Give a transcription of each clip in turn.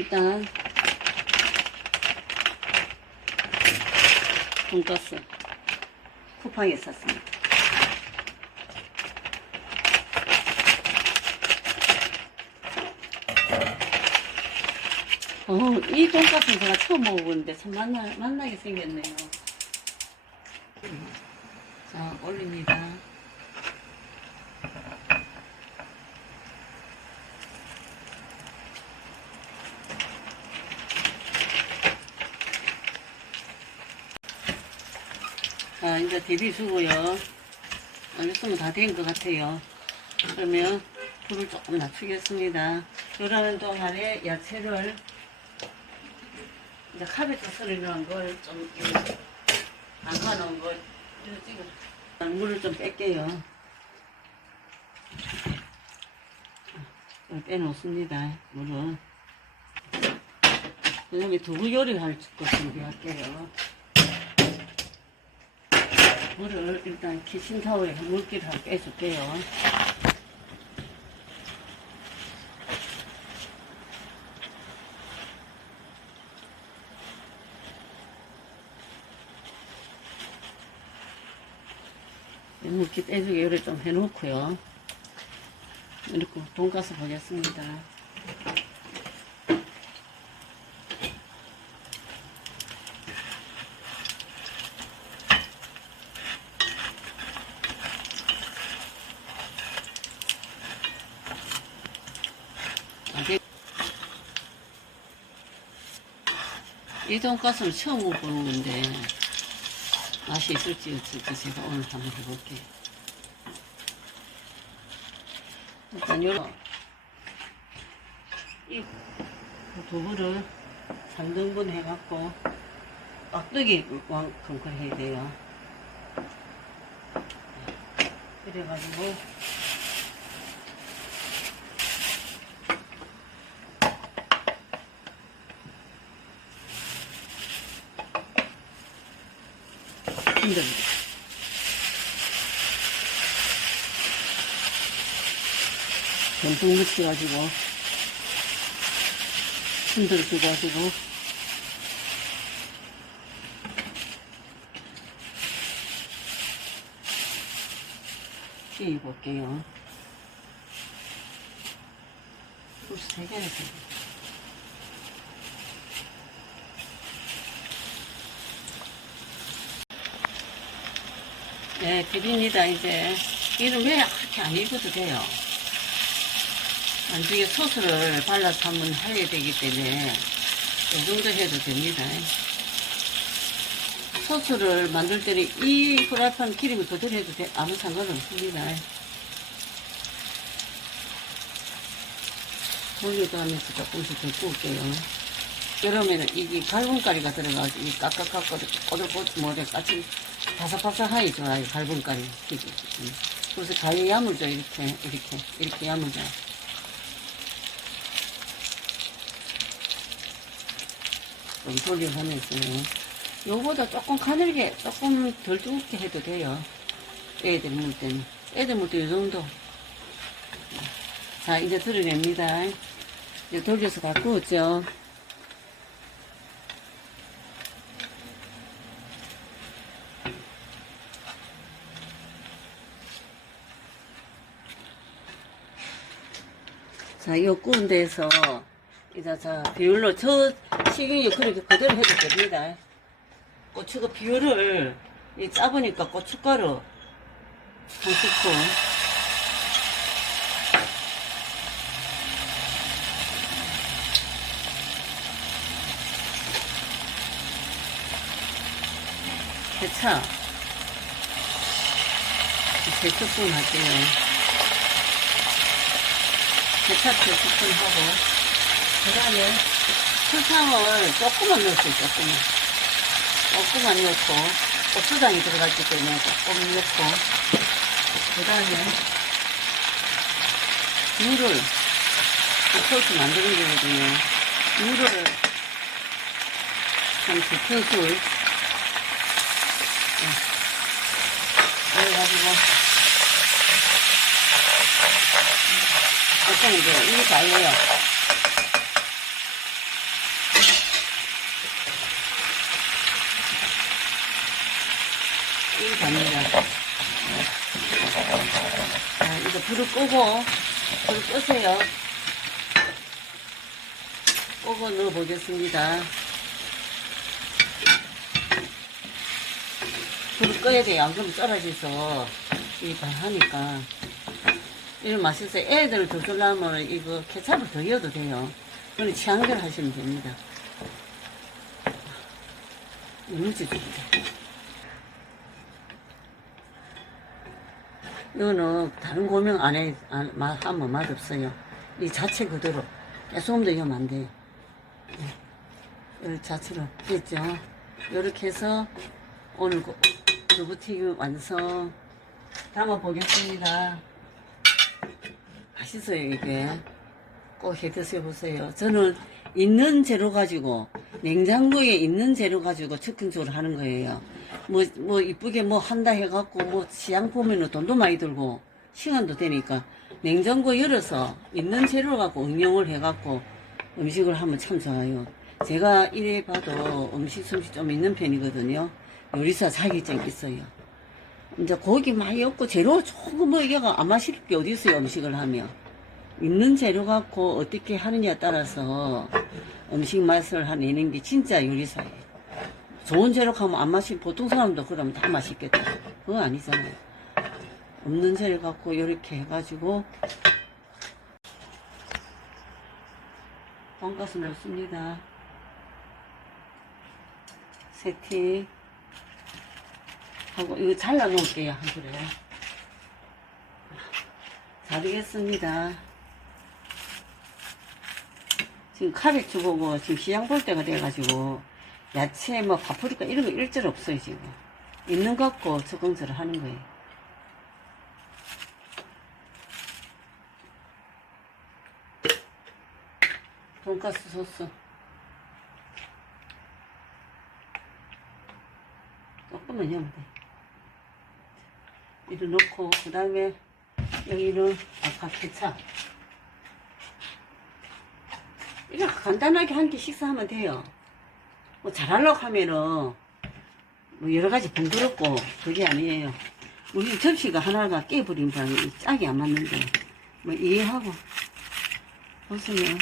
일단 돈가스 쿠팡에 샀습니다. 어, 이 돈가스는 제가 처음 먹어보는데 참 만나, 만나게 생겼네요. 자, 올립니다. 자, 이제 대비 수고요. 어느 정도 다된 것 같아요. 그러면 불을 조금 낮추겠습니다. 그러는 동안에 야채를 이제 카베트 썰어놓은 걸좀 담가놓은 걸 찍어 물을 좀 뺄게요. 어, 빼놓습니다. 물은. 여기 두부 요리할 거 준비할게요. 물을 일단 키친타올에 물기를 한 빼줄게요. 물기 빼주게 요리 좀 해놓고요. 이렇게 돈가스 보겠습니다. 이 돈가스는 처음 먹어보는 건데 맛이 있을지 없을지 제가 오늘 한번 해볼게요. 일단 요런 이 두부를 3등분 해갖고 깍두기 만큼 그 해야 돼요. 그래가지고 힘듭니다. 듬뿍 묻혀가지고 흔들어줘가지고 찌볼게요. 벌써 세 개나 돼. 네, 드립니다, 이제. 이는 왜 그렇게 안 익어도 돼요. 나중에 소스를 발라서 한번 해야 되기 때문에 이 정도 해도 됩니다. 소스를 만들 때는 이 프라이팬 기름이 그대로 해도 돼, 아무 상관없습니다. 돌려도 하면서 조금씩 더 구울게요. 그러면은 이게 갈분가리가 들어가지고 이 까까까까 꼬들꼬들 뭐래 까치 바삭바삭하게 좋아요. 갈분가리. 음. 그래서 가위 야물죠 이렇게 이렇게 이렇게 야물죠. 좀 돌려보면서요. 요보다 조금 가늘게, 조금 덜 두껍게 해도 돼요. 애들 물 때는. 애들 물 때 요 정도. 자, 이제 드러냅니다. 이제 돌려서 갖고 오죠. 자, 요 구운 데서 이제 자 비율로 저 식용유 그렇게 그대로 해도 됩니다. 고추가 비율을 이 짜보니까 고춧가루 한 스푼 대차 세 스푼 할게요. 대차 세 스푼 하고 그 설탕을 조금만 넣었어요, 조금만. 조금만 넣고, 고추장이 들어갔기 때문에 조금 넣고, 그 다음에 물을, 이 소스 만드는 거거든요. 물을 한두 큰술, 그래가지고, 약간 이제 이게 잘려요. 이게 잘려요. 자, 이제 불을 끄고, 불을 끄세요. 끄고 넣어보겠습니다. 불을 꺼야 돼요. 안 그러면 떨어져서 이 발하니까. 이런 맛있어요. 애들 더 주려면 이거 케찹을 더 넣어도 돼요. 그건 취향대로 하시면 됩니다. 뭉쳐줍니다. 이거는 다른 고명 안 해, 안, 맛, 하면 맛없어요. 이 자체 그대로. 계속 넣으면 안 돼요. 네. 이 자체로 했죠. 이렇게 해서 오늘 고- 두부튀김 완성. 담아 보겠습니다. 맛있어요, 이게. 꼭 해 드셔 보세요. 저는 있는 재료 가지고, 냉장고에 있는 재료 가지고 즉흥적으로 하는 거예요. 뭐, 뭐, 이쁘게 뭐 한다 해갖고, 뭐, 시장 보면은 돈도 많이 들고, 시간도 되니까, 냉장고 열어서 있는 재료 갖고 응용을 해갖고 음식을 하면 참 좋아요. 제가 이래 봐도 음식 솜씨 좀 있는 편이거든요. 요리사 자격증 있어요. 이제 고기 많이 없고 재료 조금 뭐 이게가 안 맛있을 게 어디 있어요 음식을 하면? 있는 재료 갖고 어떻게 하느냐에 따라서 음식 맛을 내는 게 진짜 요리사예요. 좋은 재료 하면 안 맛이 보통 사람도 그러면 다 맛있겠다. 그거 아니잖아요. 없는 재료 갖고 이렇게 해가지고 돈가스 넣습니다. 세팅 하고 이거 잘라 놓을게요 한 그래 잘 되겠습니다. 지금 카베추 보고 지금 시장 볼 때가 돼가지고 야채 뭐 파프리카 이런 거 일절 없어요 지금. 있는 것 갖고 적응서를 하는 거예요. 돈가스 소스. 조금만 넣으면 돼 이를 넣고 그 다음에 여기는 아까 케찹 이렇게 간단하게 한개 식사하면 돼요. 뭐 잘하려고 하면은 뭐 여러 가지 번거롭고 그게 아니에요. 우리 접시가 하나가 깨버린 바람에 이 짝이 안 맞는데 뭐 이해하고 보세요.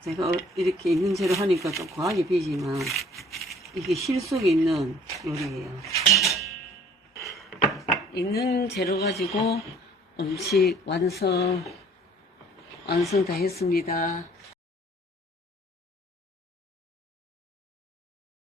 제가 어- 이렇게 있는 재료 하니까 좀 과하게 비지만 이게 실속이 있는 요리예요. 있는 재료 가지고 음식 완성 완성 다 했습니다.